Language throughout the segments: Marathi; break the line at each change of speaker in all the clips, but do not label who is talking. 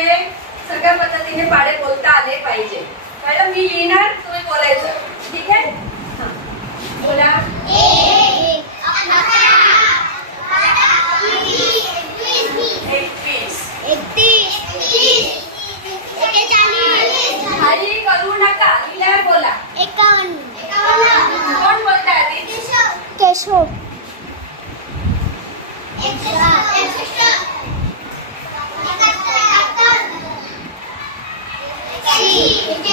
हे सगळ्या पद्धतीने पाडे बोलता आले पाहिजे. मॅडम मी येणार तुम्ही बोलायचं. ठीक आहे? बोला. खाली करू नका. लिहिल्यावर बोला. कोण बोलता आधी?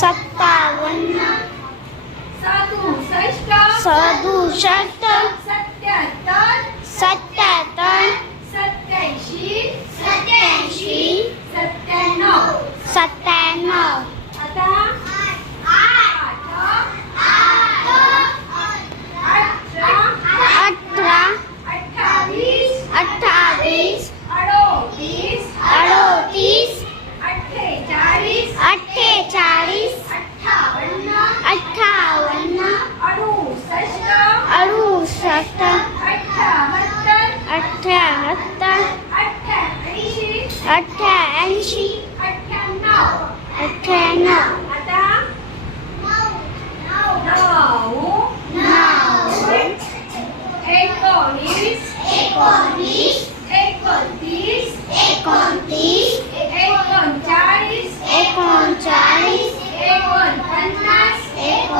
सत्तावन्न। सदुसष्ट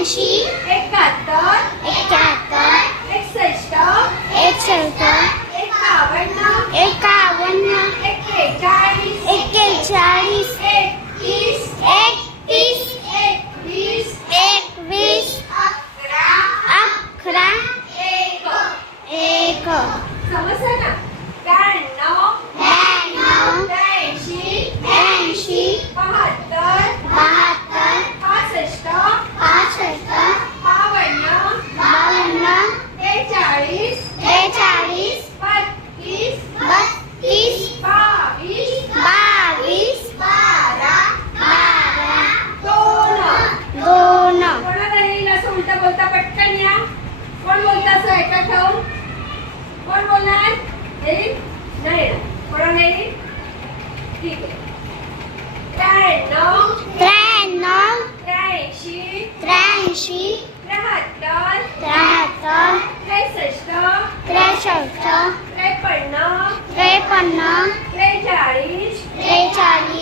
ऐंशी
एकाहत्तर
एकाहत्तर
एकसष्ट
एकसष्ट
Treino.
Treino.
Treche.
Treche.
Trator.
Trator.
Trechastó.
Trechastó.
Trepanó.
Trepanó.
Trecharis.
Trecharis.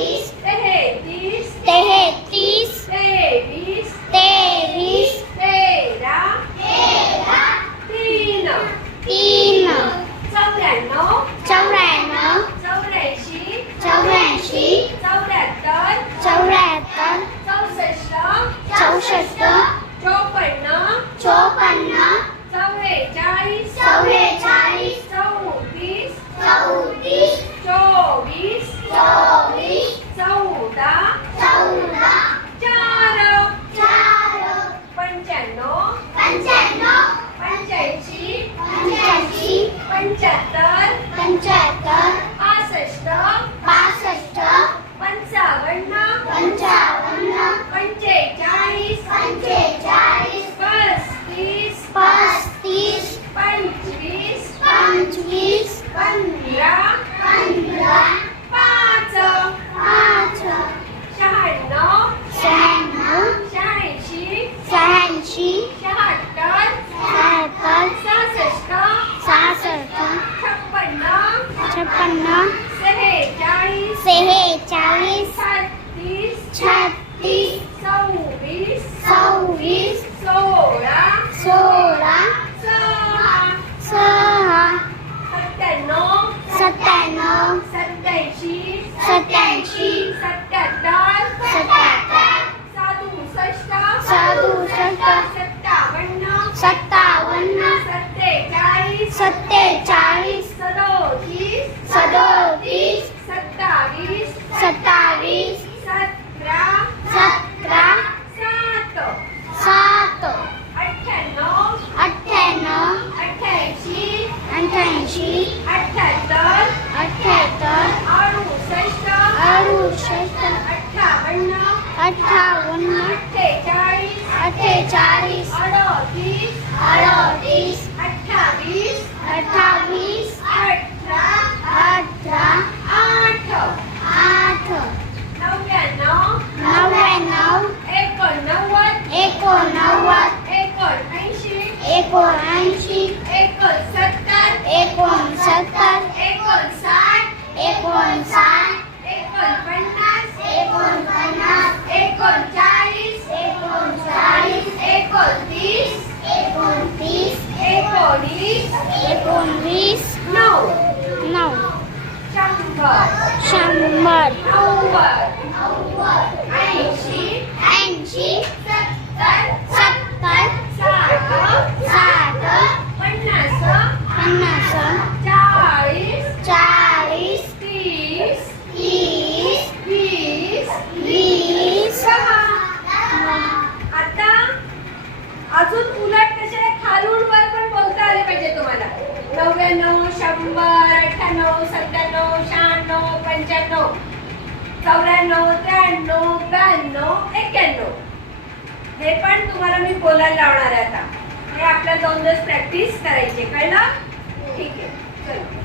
chỗ
bằng
छत्तीस सव्वीस
सव्वीस
सोळा
सोळा
सहा
सहा
सत्त्याण्णव
सत्त्याण्णव
सत्याऐंशी
सत्याऐंशी
सत्याहत्तर
सत्याहत्तर
सदुसष्ट
सदुसष्ट
सत्तावन्न
सत्तावन्न
सत्तेचाळीस
सत्तेचाळीस
Yeah. Mud. Mud. चौऱ्याण्णव त्र्याण्णव ब्याण्णव एक्क्याण्णव हे पण तुम्हाला मी बोलायला लावणार आहे आता. हे आपल्या दोन दिवस प्रॅक्टिस करायची कळलं? ठीक आहे. चलो.